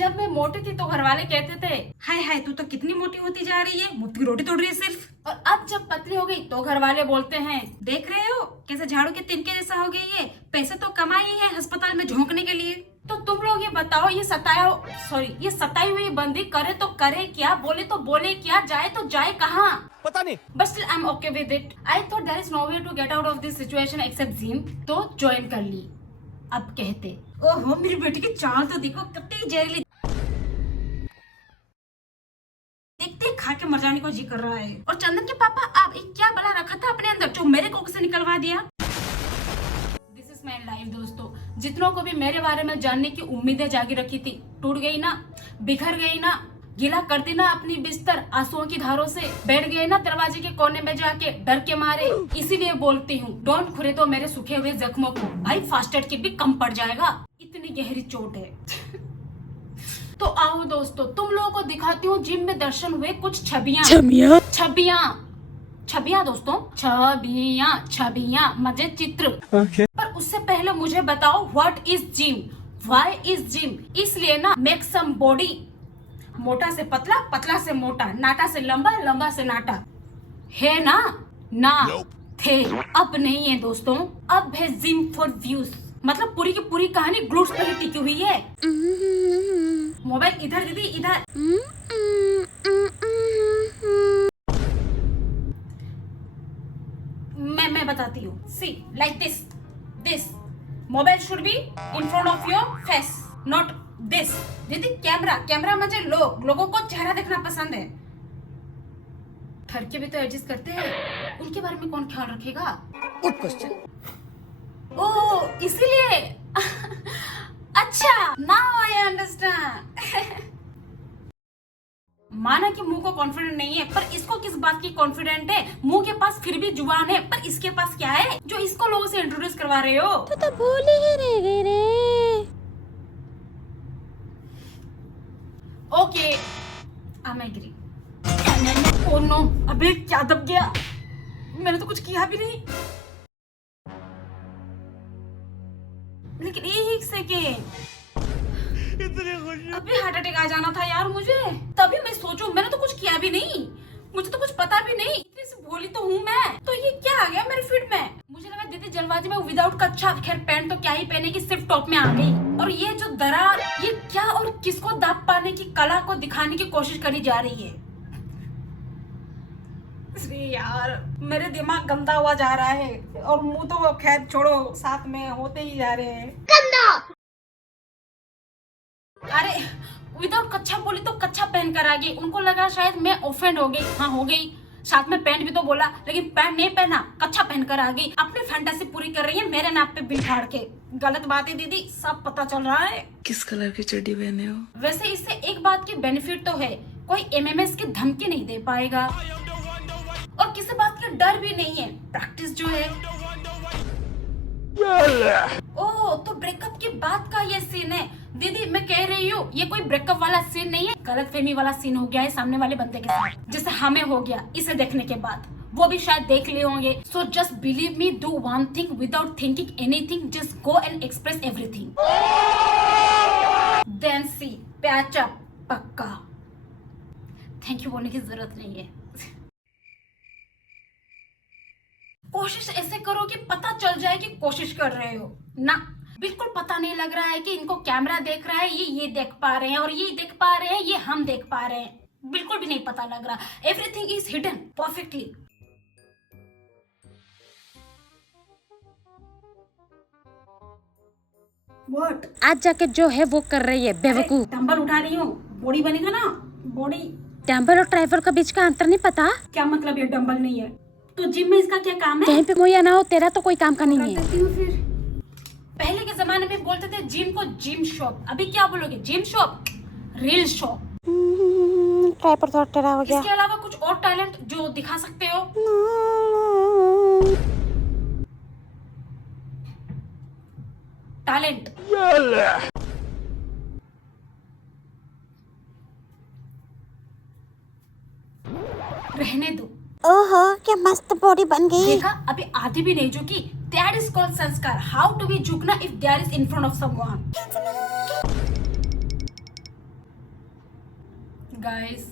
जब मैं मोटी थी तो घर वाले कहते थे हाय हाय तू तो कितनी मोटी होती जा रही है, मुट्ठी रोटी तोड़ रही है सिर्फ। और अब जब पतली हो गई तो घर वाले बोलते हैं देख रहे हो कैसे झाड़ू के तिनके जैसा हो गई है, पैसे तो कमाई ही है अस्पताल में झोंकने के लिए। तो तुम लोग ये बताओ ये सताई हुई बंदी करे तो करे क्या, बोले तो बोले क्या, जाए तो जाए कहाँ, पता नहीं। But still I am okay with it. I thought there is no way to get out of this situation except gym, तो ज्वाइन कर ली। अब कहते ओहो मेरी बेटी की चाल तो देखो कितनी जहरीली, देखते खा के मर जाने को जी कर रहा है। और चंदन के पापा आप एक क्या बला रखा था अपने अंदर जो मेरे कोख से निकलवा दिया। दिस इज माय लाइफ दोस्तों, जितनों को भी मेरे बारे में जानने की उम्मीदें जागी रखी थी टूट गई ना, बिखर गई ना, गीला कर दी ना अपनी बिस्तर आंसुओं की धारों से, बैठ गए ना दरवाजे के कोने में जाके डर के मारे। इसीलिए बोलती हूँ डोंट खुरे तो मेरे सूखे हुए जख्मों को, भाई फास्ट एड किट भी कम पड़ जाएगा, इतनी गहरी चोट है। तो आओ दोस्तों तुम लोगों को दिखाती हूँ जिम में दर्शन हुए कुछ छबियां दोस्तों, छबियां मजे चित्र। पर उससे पहले मुझे बताओ what is gym, why is gym. इसलिए ना मेक सम बॉडी, मोटा से पतला, पतला से मोटा, नाटा से लंबा, लंबा से नाटा, है ना थे, अब नहीं है दोस्तों, अब है जिम फॉर व्यूज। मतलब पूरी की पूरी कहानी ग्लूट्स पर ही टिकी हुई है। मोबाइल इधर दीदी इधर। मैं बताती हूँ, see like this mobile should be in front of your face, not this. दीदी कैमरा मुझे लोगों को चेहरा देखना पसंद है। घर के भी तो एडजस्ट करते हैं, उनके बारे में कौन ख्याल रखेगा। Good question. ओह इसीलिए अच्छा नाउ आई अंडरस्टैंड। माना कि मुंह को कॉन्फिडेंट नहीं है, पर इसको किस बात की कॉन्फिडेंट है, मुंह के पास फिर भी जुबान है, पर इसके पास क्या है जो इसको लोगों से इंट्रोड्यूस करवा रहे हो। तो भूल ही रह गए रे। Okay I am agree. Oh no अबे क्या दब गया, मैंने तो कुछ किया भी नहीं। लेकिन एक सेकेंड, अभी हार्ट अटैक आ जाना था यार मुझे, तभी मैं सोचूं मैंने तो कुछ किया भी नहीं, मुझे तो कुछ पता भी नहीं, इतनी सी भोली तो हूँ मैं, तो ये क्या आ गया मेरे फीड में। मुझे लगा दीदी जल्दबाजी में विदाउट कच्छा, खैर पैंट तो क्या ही पहनेगी, सिर्फ टॉप में आ गई। और ये जो दरार, ये क्या और किसको दाब पाने की कला को दिखाने की कोशिश करी जा रही है। यार मेरे दिमाग गंदा हुआ जा रहा है, और मुंह तो खैर छोड़ो, साथ में होते ही जा रहे हैं गंदा। अरे विदाउट कच्छा बोली तो कच्छा पहन कर आ गई, उनको लगा शायद मैं ऑफेंड हो गई। हाँ हो गई, साथ में पैंट भी तो बोला, लेकिन पैंट नहीं पहना, कच्छा पहन कर आ गई। अपनी फैंटेसी पूरी कर रही है मेरे नाप पे बिल फाड़ के। गलत बात है दीदी, सब पता चल रहा है। किस कलर की चड्डी पहने हो। वैसे इससे एक बात की बेनिफिट तो है, कोई एमएमएस की धमकी नहीं दे पाएगा, और किसी बात का डर भी नहीं है, प्रैक्टिस जो है। ओह तो ब्रेकअप के बाद का ये सीन है दीदी, मैं कह रही हूँ ये कोई ब्रेकअप वाला सीन नहीं है, गलतफहमी वाला सीन हो गया है सामने वाले बंदे के साथ, जैसे हमें हो गया इसे देखने के बाद। वो भी शायद देख लिए होंगे। So just believe me, do one thing without thinking anything, just go and express everything, then see patch up पक्का। थैंक यू बोलने की जरूरत नहीं है। कोशिश ऐसे करो कि पता चल जाए कि कोशिश कर रहे हो ना, बिल्कुल पता नहीं लग रहा है कि इनको कैमरा देख रहा है, ये देख पा रहे हैं, और ये देख पा रहे हैं, ये हम देख पा रहे हैं, बिल्कुल भी नहीं पता लग रहा। Everything is hidden perfectly. What? आज जाके जो है वो कर रही है बेवकूफ। डंबल उठा रही हूँ, बॉडी बनेगा ना, बॉडी। डंबल और ट्राइबल का बीच का अंतर नहीं पता। क्या मतलब ये डंबल नहीं है तो जिम में इसका क्या काम है। कहीं पे मोया ना हो, तेरा तो कोई काम का नहीं है। फिर पहले के जमाने में बोलते थे जिम को जिम शॉप, अभी क्या बोलोगे, gym shop, reel shop. Tripod थोड़ा टेढ़ा हो गया। इसके अलावा कुछ और टैलेंट जो दिखा सकते हो। टैलेंट रहने दो। ओहो क्या मस्त बॉडी बन गई। देखा अभी आधी भी नहीं झुकी, that is called sanskar. How to be झुकना if there is in front of someone. Guys,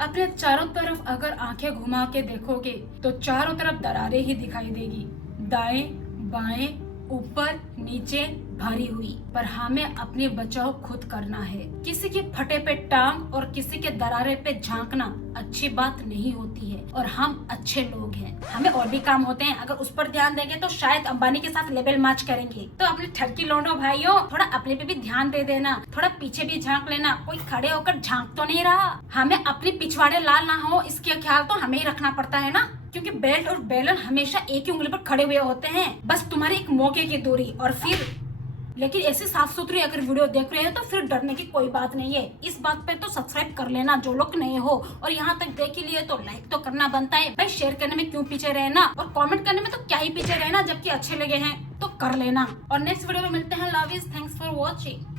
अपने चारों तरफ अगर आंखें घुमा के देखोगे तो चारों तरफ दरारें ही दिखाई देगी, दाएं बाएं ऊपर नीचे भरी हुई। पर हमें अपने बचाव खुद करना है। किसी के फटे पे टांग और किसी के दरारे पे झांकना अच्छी बात नहीं होती है। और हम अच्छे लोग हैं, हमें और भी काम होते हैं। अगर उस पर ध्यान देंगे तो शायद अंबानी के साथ लेवल मैच करेंगे। तो अपने ठरकी लौंडो भाइयों, थोड़ा अपने पे भी ध्यान दे देना, थोड़ा पीछे भी झांक लेना। कोई खड़े होकर झांक तो नहीं रहा। हमें अपने पिछवाड़े लाल ना हो इसके ख्याल तो हमें ही रखना पड़ता है ना, क्योंकि बेल्ट और बेलन हमेशा एक ही उंगली पर खड़े हुए होते हैं, बस तुम्हारे एक मौके की दूरी। और फिर लेकिन ऐसे साफ सुथरी अगर वीडियो देख रहे हो तो फिर डरने की कोई बात नहीं है। इस बात पे तो सब्सक्राइब कर लेना जो लोग नए हो, और यहाँ तक देख ही लिए तो लाइक तो करना बनता है भाई। शेयर करने में क्यों पीछे रहना, और कमेंट करने में तो क्या ही पीछे रहना, जबकि अच्छे लगे हैं तो कर लेना। और नेक्स्ट वीडियो में मिलते हैं। Love is, thanks for watching.